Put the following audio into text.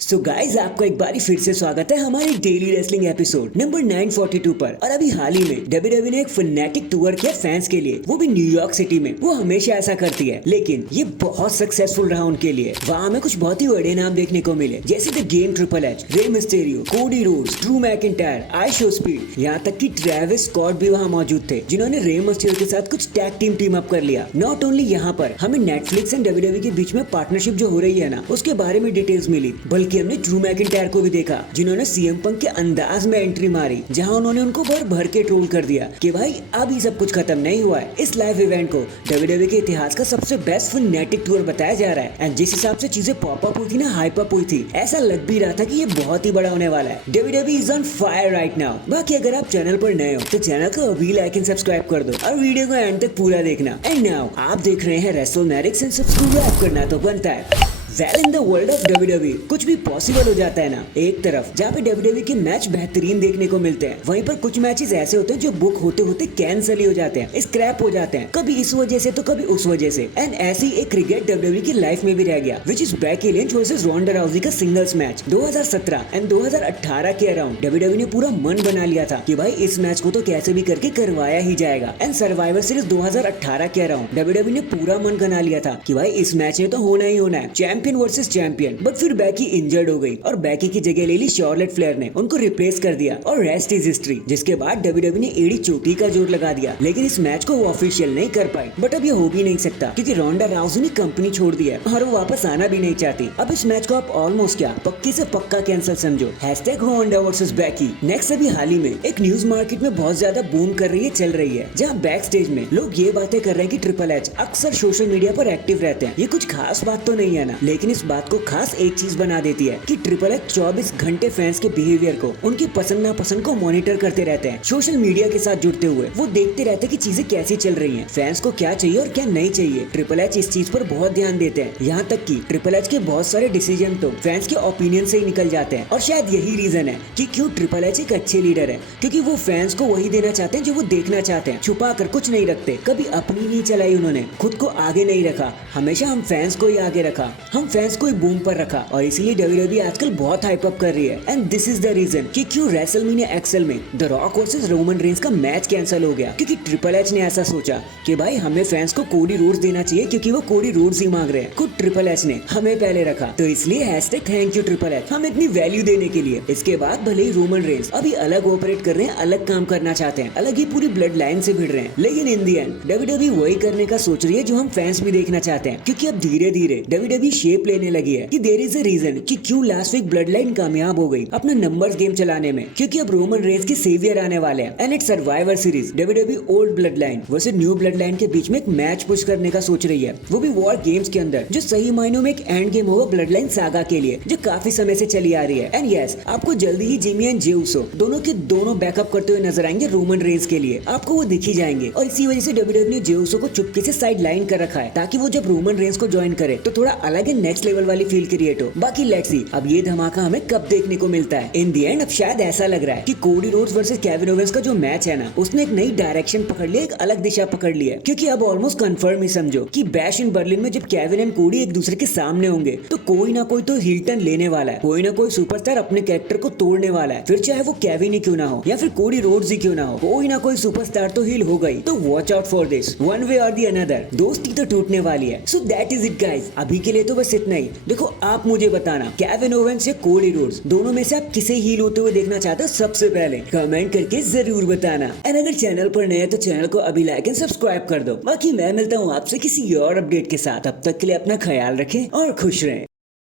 So guys आपको एक बारी फिर से स्वागत है हमारे डेली रेसलिंग एपिसोड नंबर 942 पर। और अभी हाल ही में WWE ने एक फैनेटिक टूर किया फैंस के लिए, वो भी न्यूयॉर्क सिटी में। वो हमेशा ऐसा करती है, लेकिन ये बहुत सक्सेसफुल रहा उनके लिए। वहाँ हमें कुछ बहुत ही बड़े नाम देखने को मिले, जैसे the game, triple H, Rey Mysterio, Cody Rhodes, Drew McIntyre, IShow Speed, यहाँ तक कि ट्रेविस स्कॉट भी वहाँ मौजूद थे, जिन्होंने रे मिस्टेरियो के साथ कुछ टैग टीम अप कर लिया। नॉट ओनली यहाँ पर हमें नेटफ्लिक्स एंड WWE के बीच में पार्टनरशिप जो हो रही है ना, उसके बारे में डिटेल्स मिली, बल्कि हमने ड्रू मैकिंटायर को भी देखा, जिन्होंने सीएम पंक के अंदाज में एंट्री मारी, जहां उन्होंने उनको भर भर के ट्रोल कर दिया कि भाई अब ये सब कुछ खत्म नहीं हुआ है। इस लाइव इवेंट को WWE के इतिहास का सबसे बेस्ट फैनेटिक टूर बताया जा रहा है। एंड जिस हिसाब से चीजें पॉप अप हुई थी ना, हाइप अप हुई थी, ऐसा लग भी रहा था कि ये बहुत ही बड़ा होने वाला है। WWE is on fire right now. बाकी अगर आप चैनल पर नए हो तो चैनल को अभी लाइक एंड सब्सक्राइब कर दो और वीडियो को एंड तक पूरा देखना। एंड नाउ आप देख रहे हैं रेसलमैनिक्स एंड सब्सक्राइब करना तो बनता है। Well in the world of WWE कुछ भी पॉसिबल हो जाता है ना। एक तरफ जहाँ पे WWE के मैच बेहतरीन देखने को मिलते हैं, वहीं पर कुछ मैचेस ऐसे होते हैं जो बुक होते होते कैंसिल ही हो जाते हैं, स्क्रैप हो जाते हैं, कभी इस वजह से तो कभी उस वजह से। एंड ऐसी एक क्रिकेट WWE की लाइफ में भी रह गया, which is Becky Lynch versus Ronda Rousey का सिंगल्स मैच 2017 एंड 2018 के अराउंड। WWE ने पूरा मन बना लिया था कि भाई इस मैच को तो कैसे भी करके करवाया ही जाएगा। एंड सर्वाइवर सीरीज 2018 के अराउंड WWE ने पूरा मन बना लिया था कि भाई इस मैच में तो होना ही होना है, चैंपियन वर्सेस चैंपियन। बट फिर बैकी इंजर्ड हो गई और बैकी की जगह ले ली शार्लेट फ्लेयर ने, उनको रिप्लेस कर दिया और रेस्ट इज हिस्ट्री। जिसके बाद WWE ने एड़ी चोटी का जोर लगा दिया, लेकिन इस मैच को वो ऑफिशियल नहीं कर पाई। बट अब ये हो भी नहीं सकता क्योंकि रोंडा राउजी ने कंपनी छोड़ दी है और वो वापस आना भी नहीं चाहती। अब इस मैच को आप ऑलमोस्ट क्या पक्की से पक्का कैंसिल समझो। #रोंडा वर्सेस बैकी। नेक्स्ट अभी हाल ही में एक न्यूज मार्केट में बहुत ज्यादा बूम कर रही है, चल रही है, जहाँ बैक स्टेज में लोग ये बातें कर रहे हैं कि ट्रिपल एच अक्सर सोशल मीडिया पर एक्टिव रहते हैं। ये कुछ खास बात तो नहीं है ना, लेकिन इस बात को खास एक चीज बना देती है कि ट्रिपल एच 24 घंटे फैंस के बिहेवियर को, उनकी पसंद नापसंद को मॉनिटर करते रहते हैं। सोशल मीडिया के साथ जुड़ते हुए वो देखते रहते हैं कि चीजें कैसी चल रही हैं, फैंस को क्या चाहिए और क्या नहीं चाहिए। ट्रिपल एच इस चीज पर बहुत ध्यान देते हैं, यहाँ तक कि ट्रिपल एच के बहुत सारे डिसीजन तो फैंस के ओपिनियन से ही निकल जाते हैं। और शायद यही रीजन है कि क्यों ट्रिपल एच एक अच्छे लीडर है, क्योंकि वो फैंस को वही देना चाहते हैं जो वो देखना चाहते हैं। छुपा कर कुछ नहीं रखते, कभी अपनी नहीं चलाई उन्होंने, खुद को आगे नहीं रखा, हमेशा हम फैंस को ही आगे रखा, हम फैंस को ही बूम पर रखा। और इसीलिए WWE आजकल बहुत हाइप अप कर रही है। And this is the reason कि क्यों रेसलमेनिया एक्सएल में the Rock versus Roman Reigns का मैच कैंसिल हो गया, क्योंकि ट्रिपल एच ने ऐसा सोचा कि भाई हमें फैंस को कोडी रोड्स देना चाहिए, क्योंकि वो कोडी रोड्स ही मांग रहे हैं। खुद ट्रिपल एच ने हमें पहले रखा, तो इसलिए #थैंक यू ट्रिपल एच, हम इतनी वैल्यू देने के लिए। इसके बाद भले ही रोमन रेंस अभी अलग ऑपरेट कर रहे हैं, अलग काम करना चाहते हैं, अलग ही पूरी ब्लड लाइन से भिड़ रहे हैं, लेकिन इन दी एंड WWE वही करने का सोच रही है जो हम फैंस भी देखना चाहते हैं। क्योंकि अब धीरे धीरे WWE शेप लेने लगी है कि देयर इज अ रीजन कि क्यों लास्ट वीक ब्लड लाइन कामयाब हो गई अपना नंबर्स गेम चलाने में, क्योंकि अब रोमन रेंस के सेवियर आने वाले हैं। And it's survivor series WWE old blood line versus new blood line के बीच में एक मैच पुश करने का सोच रही है, वो भी वॉर गेम्स के अंदर, जो सही मायनों में एक एंड गेम होगा ब्लड लाइन सागा के लिए, जो काफी समय से चली आ रही है। एंड यस, आपको जल्दी ही जिमी एंड जे उसो दोनों के दोनों बैकअप करते हुए नजर आएंगे रोमन रेंस के लिए, आपको वो दिख ही जाएंगे। और इसी वजह से WWE ने जे उसो को चुपके से साइड लाइन कर रखा है, ताकि वो जब रोमन रेंस को ज्वाइन करे तो थोड़ा अलग है, नेक्स्ट लेवल वाली फील क्रिएट हो। बाकी लेट्स सी अब ये धमाका हमें कब देखने को मिलता है। इन दी एंड अब शायद ऐसा लग रहा है कि Cody Rhodes versus Kevin Owens का जो मैच है ना, उसने एक नई डायरेक्शन पकड़ लिया, एक अलग दिशा पकड़ ली है। क्योंकि अब ऑलमोस्ट कंफर्म ही समझो कि बैश इन बर्लिन में जब केविन एंड कोडी एक दूसरे के सामने होंगे, तो कोई ना कोई तो हील टर्न लेने वाला है, कोई ना कोई सुपरस्टार अपने कैरेक्टर को तोड़ने वाला है। फिर चाहे वो केविन ही क्यों ना हो या फिर कोडी रोड्स ही क्यों ना हो, कोई ना कोई सुपरस्टार तो हील हो गई। तो watch out for this, one way और दी अनदर, दोस्ती तो टूटने वाली है। So that is it guys, अभी के लिए तो बस इतना ही। देखो आप मुझे बताना, केविन ओवेंस या कोडी रोड्स दोनों में से आप किसे हील होते हुए देखना चाहते हो, सबसे पहले कमेंट करके जरूर बताना। एंड अगर चैनल पर नए हैं तो चैनल को अभी लाइक एंड सब्सक्राइब कर दो। बाकी मैं मिलता हूँ आपसे किसी और अपडेट के साथ, अब तक के लिए अपना ख्याल रखें और खुश रहें।